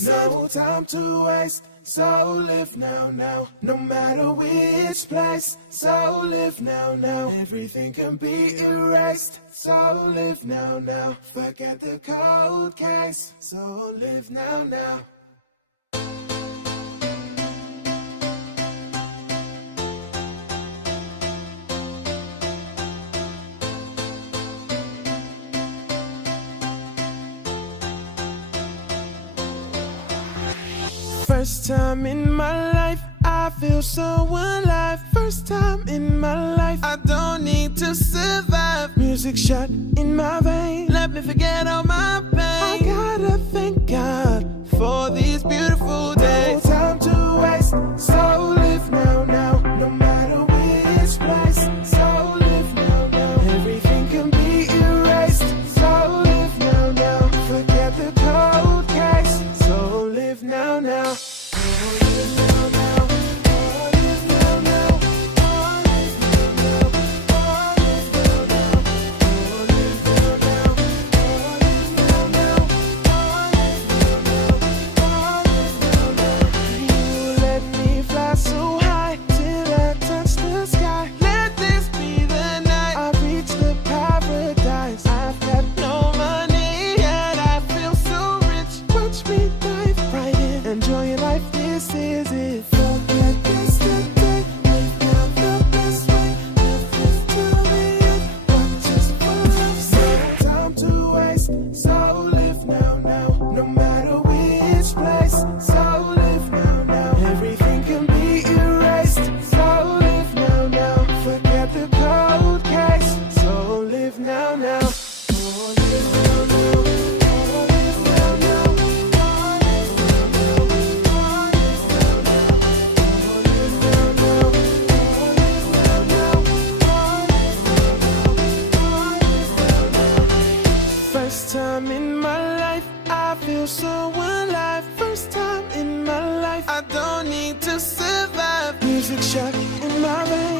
No time to waste, so live now, now. No matter which place, so live now, now. Everything can be erased, so live now, now. Forget the cold case, so live now, now. First time in my life, I feel so alive. First time in my life, I don't need to survive. Music shot in my veins, let me forget all my pain. I gotta thank God for these beautiful days. No time to waste, so live now, now. No matter which place, so live now, now. Everything can be erased, so live now, now. Forget the cold case, so live now, now. First time in my life, I feel so alive. First time in my life, I don't need to survive. Music shot in my veins.